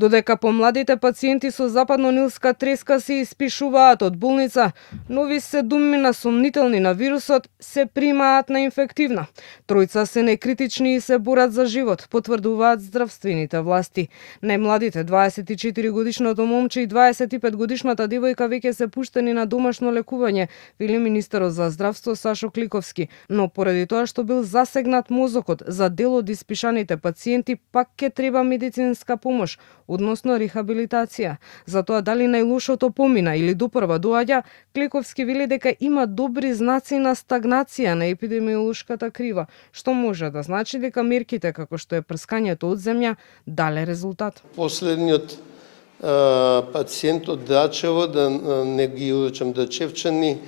Додека помладите пациенти со западно-нилска треска се испишуваат од болница, нови седумина сомнителни на вирусот се примаат на инфективна. Тројца се некритични и се борат за живот, потврдуваат здравствените власти. Најмладите 24 годишното момче и 25 годишната девојка веќе се пуштени на домашно лекување, вели министерот за здравство Сашо Кликовски, но поради тоа што бил засегнат мозокот, за дел од испишаните пациенти пак ќе треба медицинска помош, односно рехабилитација. Затоа дали најлошото помина или допрва доаѓа, Кликовски вели дека има добри знаци на стагнација на епидемиолошката крива, што може да значи дека мерките како што е прскањето од земја дале резултат. Последниот пациент од Драчево, да не ги уречам Драчевчани,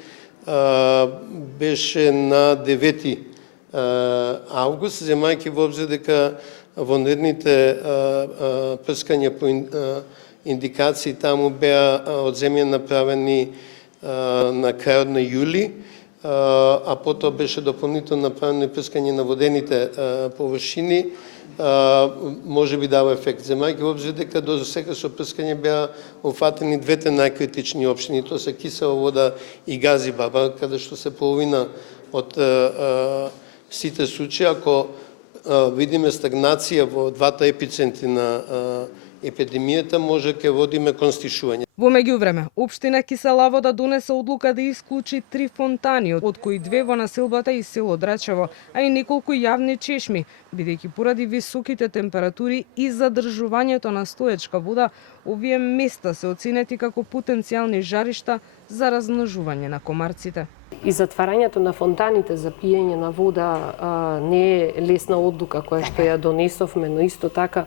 беше на 9 август, земајќи во обзир дека вонредните прскања по индикации таму беа од земја направени на крајот на јули, а потоа беше дополнително направено прскање на водените површини, може би дава ефект. Земајќи во обзир дека до сега со прскање беа уфатени двете најкритични општини, тоа се Кисела вода и Газибаба, каде што се половина од сите случаи. Ако видиме стагнација во двата епицентри на епидемијата, може ќе водиме кон стишување. Во меѓувреме, општина Кисела вода донесе одлука да исклучи 3 фонтани, од кои 2 во населбата и село Драчево, а и неколку јавни чешми, бидејќи поради високите температури и задржувањето на стоечка вода, овие места се оценети како потенцијални жаришта за размножување на комарците. И затварањето на фонтаните за пиење на вода не е лесна одлука која што ја донесовме, но исто така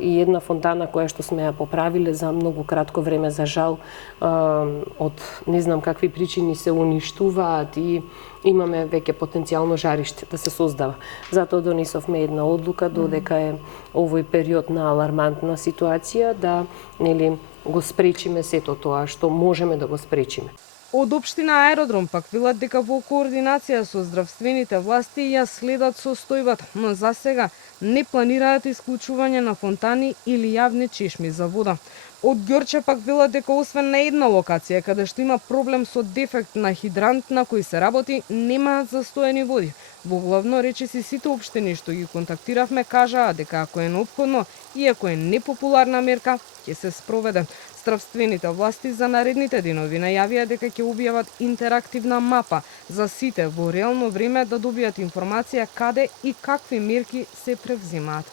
и една фонтана која што сме ја поправиле за многу кратко време, за жал, од не знам какви причини се уништуваат и имаме веќе потенцијално жариште да се создава. Затоа донесовме една одлука, додека е овој период на алармантна ситуација, да го спречиме сето тоа што можеме да го спречиме. Од општина Аеродром пак велат дека во координација со здравствените власти ја следат состојбата, но за сега не планираат исклучување на фонтани или јавни чешми за вода. Од Ѓорче пак велат дека освен на една локација каде што има проблем со дефект на хидрант на кој се работи, немаат застоени води. Во главно речиси сите општини што ги контактиравме кажаа дека ако е неопходно и ако е непопуларна мерка, ќе се спроведе. Здравствените власти за наредните денови најавија дека ќе објават интерактивна мапа за сите во реално време да добијат информација каде и какви мерки се превземаат.